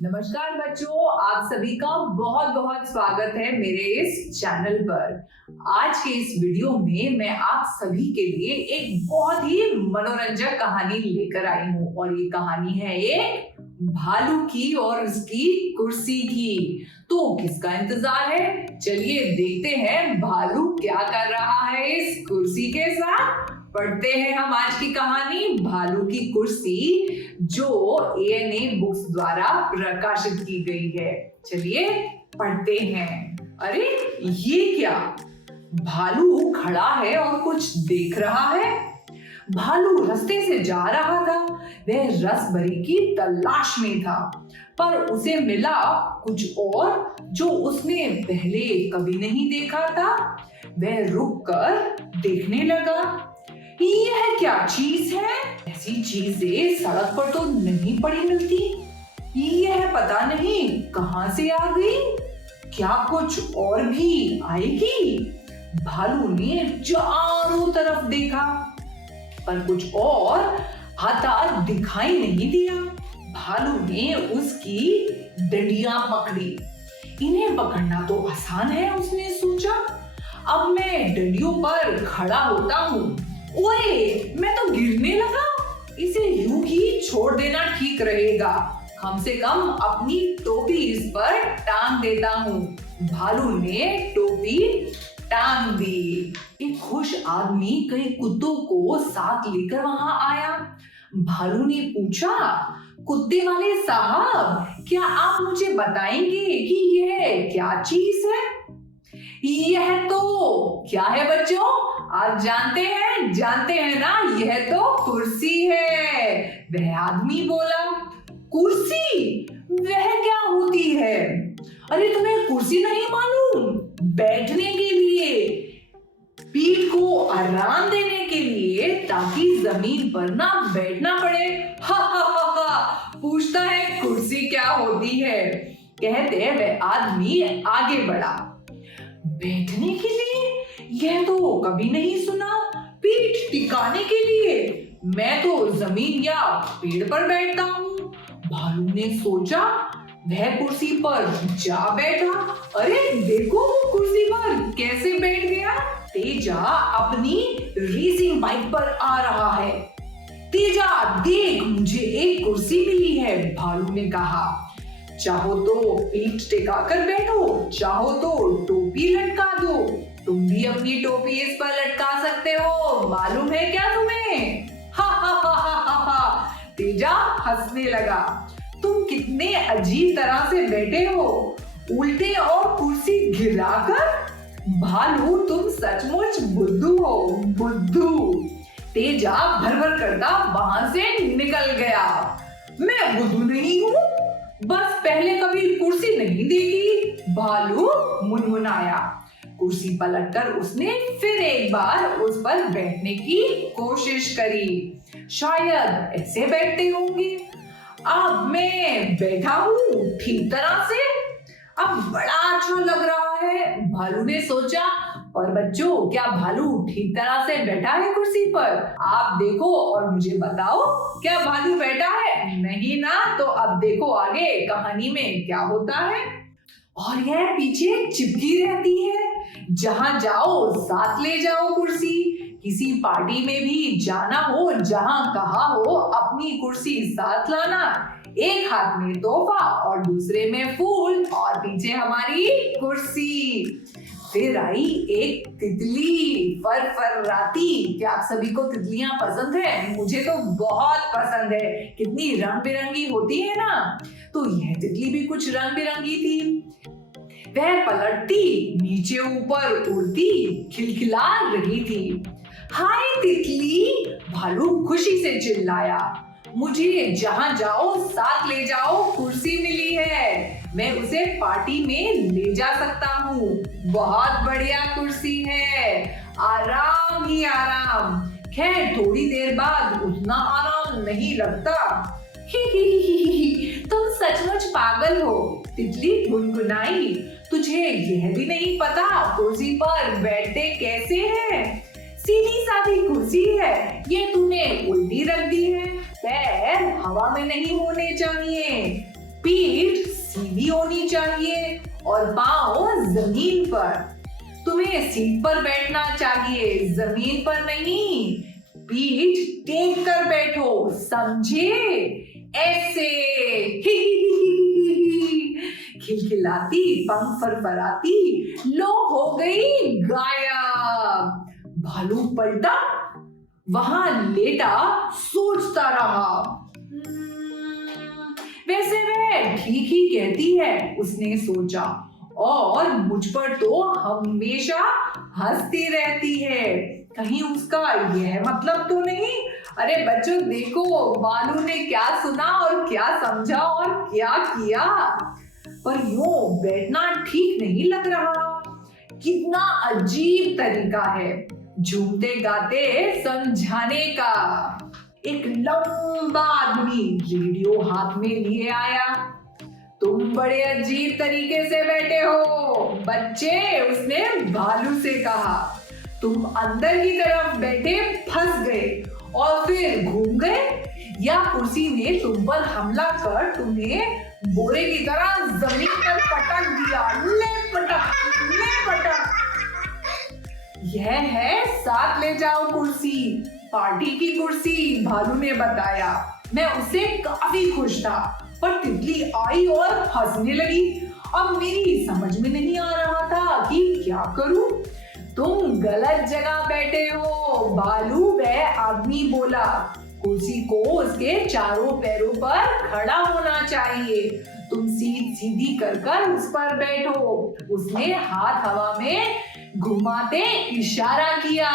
नमस्कार बच्चों, आप सभी का बहुत बहुत स्वागत है मेरे इस चैनल पर। आज के इस वीडियो में मैं आप सभी के लिए एक बहुत ही मनोरंजक कहानी लेकर आई हूँ और ये कहानी है एक भालू की और उसकी कुर्सी की। तो किसका इंतजार है? चलिए देखते हैं भालू क्या कर रहा है इस कुर्सी के साथ। पढ़ते हैं हम आज की कहानी भालू की कुर्सी, जो ANA बुक्स द्वारा प्रकाशित की गई है। चलिए पढ़ते हैं। अरे ये क्या? भालू खड़ा है और कुछ देख रहा है। भालू रास्ते से जा रहा था। वह रसभरी की तलाश में था, पर उसे मिला कुछ और जो उसने पहले कभी नहीं देखा था। वह रुककर देखने लगा। यह क्या चीज है? ऐसी चीजें सड़क पर तो नहीं पड़ी मिलती। यह पता नहीं कहां से आ गई। क्या कुछ और भी आएगी? भालू ने चारों तरफ देखा, पर कुछ और आता दिखाई नहीं दिया। भालू ने उसकी डंडियां पकड़ी। इन्हें पकड़ना तो आसान है, उसने सोचा। अब मैं डंडियों पर खड़ा होता हूँ। ओए, मैं तो गिरने लगा। इसे यूं ही छोड़ देना ठीक रहेगा। कम से कम अपनी टोपी इस पर टांग देता हूँ। भालू ने टोपी टांग दी। एक खुश आदमी कई कुत्तों को साथ लेकर वहां आया। भालू ने पूछा, कुत्ते वाले साहब, क्या आप मुझे बताएंगे कि यह क्या चीज है? यह तो क्या है बच्चों? आप जानते हैं ना, यह तो कुर्सी है। वह आदमी बोला। कुर्सी? वह क्या होती है? अरे तुम्हें कुर्सी नहीं मालूम? बैठने के लिए, पीठ को आराम देने के लिए, ताकि जमीन पर ना बैठना पड़े। हा हा हा हा, पूछता है कुर्सी क्या होती है। कहते वह आदमी आगे बढ़ा। बैठने के लिए? यह तो कभी नहीं सुना। पीठ टिकाने के लिए? मैं तो जमीन या पेड़ पर बैठता हूँ। भालू ने सोचा। वह कुर्सी पर जा बैठा। अरे देखो, वो कुर्सी पर कैसे बैठ गया। तेजा अपनी रेसिंग बाइक पर आ रहा है। तेजा देख, मुझे एक कुर्सी मिली है, भालू ने कहा। चाहो तो पीठ टिकाकर बैठो, चाहो तो टोपी लटका दो। तुम भी अपनी टोपी इस पर लटका सकते हो, मालूम है क्या तुम्हें? हा हा हा हा हा हा। तेजा हंसने लगा। तुम कितने अजीब तरह से बैठे हो, उल्टे और कुर्सी गिराकर। भालू, तुम सचमुच बुद्धू हो, बुद्धू। तेजा भर-भर करता वहां से निकल गया। मैं बुद्धू नहीं हूँ, बस पहले कभी कुर्सी नहीं देखी, भालू मुनमुनाया। कुर्सी पलटकर उसने फिर एक बार उस पर बैठने की कोशिश करी। शायद ऐसे बैठते होंगे। अब मैं बैठा हूँ ठीक तरह से। अब बड़ा अच्छा लग रहा है, भालू ने सोचा। और बच्चों, क्या भालू ठीक तरह से बैठा है कुर्सी पर? आप देखो और मुझे बताओ, क्या भालू बैठा है? नहीं ना? तो अब देखो आगे कहानी में क्या होता है। और यह पीछे चिपकी रहती है। जहां जाओ साथ ले जाओ कुर्सी। किसी पार्टी में भी जाना हो, जहां कहा हो अपनी कुर्सी साथ लाना। एक हाथ में तोहफा और दूसरे में फूल, और पीछे हमारी कुर्सी। फिर आई एक तितली, फरफराती। क्या आप सभी को तितलियां पसंद है? मुझे तो बहुत पसंद है। कितनी रंग बिरंगी होती है ना। तो यह तितली भी कुछ रंग बिरंगी थी। वह पलटती, नीचे ऊपर उड़ती, खिलखिला रही थी। हाय तितली, भालू खुशी से चिल्लाया। मुझे जहां जाओ साथ ले जाओ कुर्सी मिली है। मैं उसे पार्टी में ले जा सकता हूँ। बहुत बढ़िया कुर्सी है, आराम ही आराम। खैर थोड़ी देर बाद उतना आराम नहीं लगता। तुम सचमुच पागल हो, तितली गुनगुनाई। तुझे यह भी नहीं पता कुर्सी पर बैठते कैसे हैं? सीधी सादी कुर्सी है, ये तूने उल्टी रख दी है। पैर हवा में नहीं होने चाहिए। पीठ सीधी होनी चाहिए और पांव जमीन पर। तुम्हें सीट पर बैठना चाहिए, जमीन पर नहीं। पीठ टेक कर बैठो, समझे? ऐसे खिलखिलाती पंख फरफराती लो हो गई गायब। भालू पलटा, वहां लेटा सोचता रहा। वैसे वह ठीक ही कहती है, उसने सोचा, और मुझ पर तो हमेशा हंसती रहती है। कहीं उसका यह मतलब तो नहीं? अरे बच्चों देखो, भालू ने क्या सुना और क्या समझा और क्या किया। पर यूं बैठना ठीक नहीं लग रहा। कितना अजीब तरीका है झूमते गाते समझाने का। एक लंबा आदमी रेडियो हाथ में लिए आया। तुम बड़े अजीब तरीके से बैठे हो बच्चे, उसने भालू से कहा। तुम अंदर की तरफ बैठे फंस गए और फिर घूम गए, या कुर्सी ने तुम पर हमला कर तुम्हें बोरे की तरह जमीन पर पटक दिया। ले पटक। यह है साथ ले जाओ कुर्सी, पार्टी की कुर्सी, भालू ने बताया। मैं उससे काफी खुश था, पर तितली आई और हंसने लगी। अब मेरी समझ में नहीं आ रहा था कि क्या करूं। तुम गलत जगह बैठे हो, भालू वह आदमी बोला। कुर्सी को उसके चारों पैरों पर खड़ा होना चाहिए। तुम सीट सीधी कर उस पर बैठो। उसने हाथ हवा में घुमाते इशारा किया।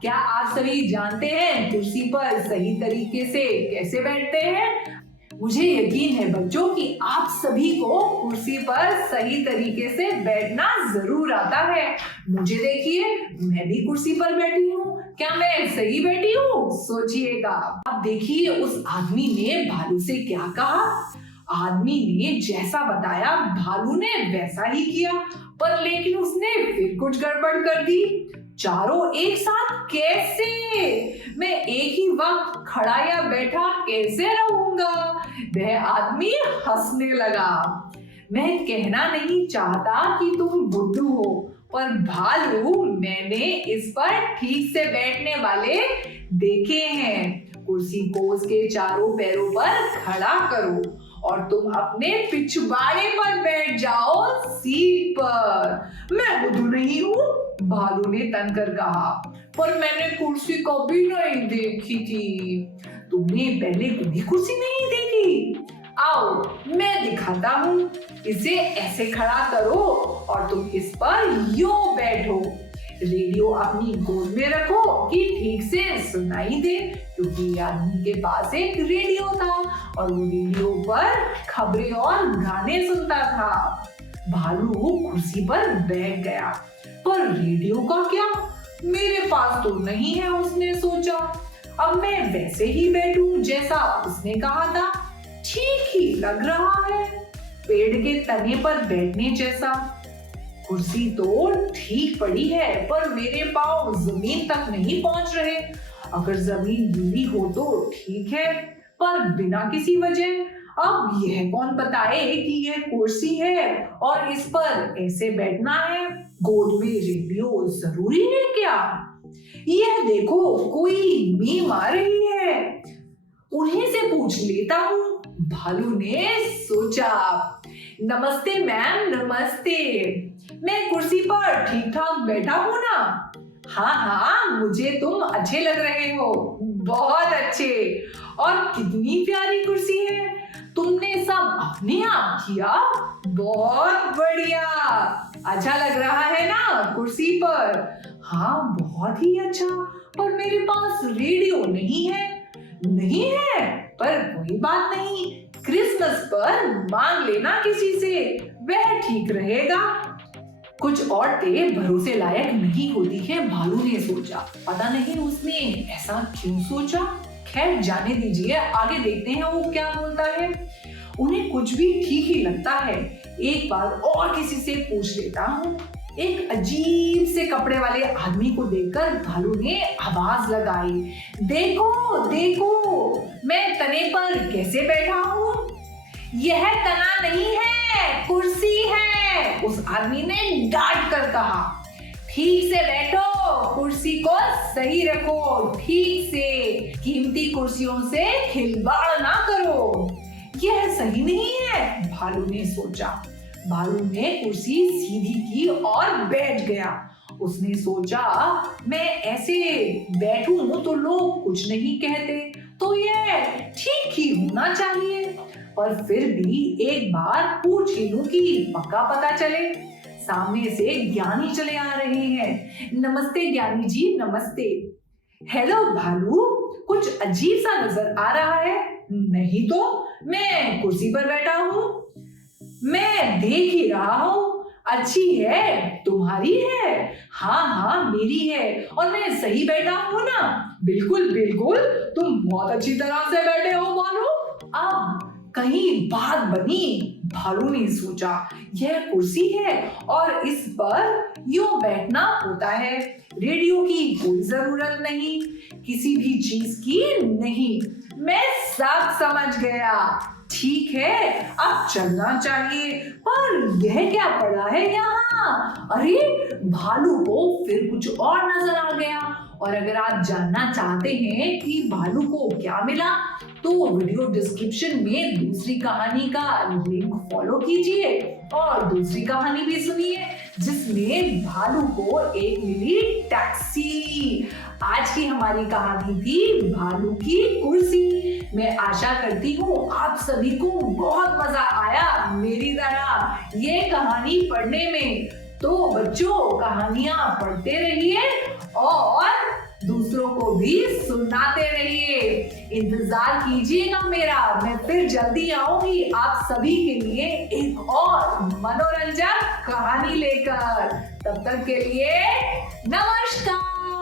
क्या आप सभी जानते हैं कुर्सी पर सही तरीके से कैसे बैठते हैं? मुझे यकीन है बच्चों कि आप सभी को कुर्सी पर सही तरीके से बैठना जरूर आता है। मुझे देखिए, मैं भी कुर्सी पर बैठी हूँ। क्या मैं सही बैठी हूँ? सोचिएगा। अब देखिए उस आदमी ने भालू से क्या कहा। आदमी ने जैसा बताया भालू ने वैसा ही किया, पर लेकिन उसने फिर कुछ गड़बड़ कर दी। चारों एक साथ कैसे? मैं एक ही वक्त खड़ा या बैठा कैसे रहूंगा? वह आदमी हंसने लगा। मैं कहना नहीं चाहता कि तुम बुद्धू हो, पर भालू मैंने इस पर ठीक से बैठने वाले देखे हैं। कुर्सी को उसके चारों पैरों पर खड़ा करो और तुम अपने पिछवाड़े पर बैठ जाओ सीट पर। मैं बुद्धू नहीं हूँ, भालू ने तनकर कहा, पर मैंने कुर्सी कभी नहीं देखी थी। तुमने पहले कभी कुर्सी नहीं देखी? आओ मैं दिखाता हूँ। इसे ऐसे खड़ा करो और तुम इस पर यूं बैठो। रेडियो अपनी गोद में रखो कि ठीक से सुनाई दे, क्योंकि आदमी के पास एक रेडियो था और वो रेडियो पर खबरें और गाने सुनता था। भालू कुर्सी पर बैठ गया, पर रेडियो का क्या? मेरे पास तो नहीं है, उसने सोचा। अब मैं वैसे ही बैठूं जैसा उसने कहा था। ठीक ही लग रहा है, पेड़ के तने पर बैठने जैसा। कुर्सी तो ठीक पड़ी है, पर मेरे पांव जमीन तक नहीं पहुंच रहे। अगर जमीन गीली हो तो ठीक है, पर बिना किसी वजह। अब यह कौन बताए कि यह कुर्सी है और इस पर ऐसे बैठना है? गोद में रेडियो जरूरी है क्या? यह देखो कोई मीम आ रही है, उन्हीं से पूछ लेता हूँ, भालू ने सोचा। नमस्ते मैम, नमस्ते। मैं कुर्सी पर ठीक ठाक बैठा हूँ ना? हाँ, मुझे तुम अच्छे लग रहे हो, बहुत अच्छे। और कितनी प्यारी कुर्सी है, तुमने सब अपने आप किया, बहुत बढ़िया। अच्छा लग रहा है ना कुर्सी पर? हाँ, बहुत ही अच्छा, पर मेरे पास रेडियो नहीं है। नहीं है, पर कोई बात नहीं, क्रिसमस पर मांग लेना किसी से, वह ठीक रहेगा। कुछ औरतें भरोसे लायक नहीं होती है, भालू ने सोचा। पता नहीं उसने ऐसा क्यों सोचा। खैर जाने दीजिए, आगे देखते हैं वो क्या बोलता है। उन्हें कुछ भी ठीक ही लगता है। एक बार और किसी से पूछ लेता हूँ। एक अजीब से कपड़े वाले आदमी को देखकर भालू ने आवाज लगाई, देखो देखो मैं तने पर कैसे बैठा हूँ। यह तना नहीं है, कुर्सी है, उस आदमी ने डांट कर कहा। ठीक से बैठो, कुर्सी को सही रखो, ठीक से, कीमती कुर्सियों से खिलवाड़ ना करो। यह सही नहीं है, भालू ने सोचा। भालू ने कुर्सी सीधी की और बैठ गया। उसने सोचा, मैं ऐसे बैठूं तो लोग कुछ नहीं कहते, तो यह ठीक ही होना चाहिए। पर फिर भी एक बार पूछ ही लूं कि पक्का पता चले। सामने से ज्ञानी चले आ रहे हैं। नमस्ते ज्ञानी जी, नमस्ते। हेलो भालू, कुछ अजीब सा नजर आ रहा है। नहीं तो, मैं कुर्सी पर बैठा हूँ। मैं देख ही रहा हूँ। अच्छी है, तुम्हारी है। हाँ हाँ, मेरी है, और मैं सही बैठा हूँ ना। बिल्कुल बिल्कुल, तुम बहुत अच्छी तरह से बैठे हो भालू। अब कहीं बात बनी। भालू ने सोचा, यह कुर्सी है और इस पर यूं बैठना होता है। रेडियो की कोई जरूरत नहीं, किसी भी चीज की नहीं। मैं सब समझ गया। ठीक है, अब चलना चाहिए। पर यह क्या पड़ा है यहाँ? अरे, भालू को फिर कुछ और नजर आ गया। और अगर आप जानना चाहते हैं कि भालू को क्या मिला, तो वीडियो डिस्क्रिप्शन में दूसरी कहानी का लिंक फॉलो कीजिए और दूसरी कहानी भी सुनिए, जिसमें भालू को एक मिली टैक्सी। आज की हमारी कहानी थी भालू की कुर्सी। मैं आशा करती हूँ आप सभी को बहुत मजा आया मेरी तरह ये कहानी पढ़ने में। तो बच्चों, कहानियां पढ़ते रहिए और दूसरों को भी सुनाते रहिए। इंतजार कीजिएगा मेरा, मैं फिर जल्दी आऊंगी आप सभी के लिए एक और मनोरंजक कहानी लेकर। तब तक के लिए नमस्कार।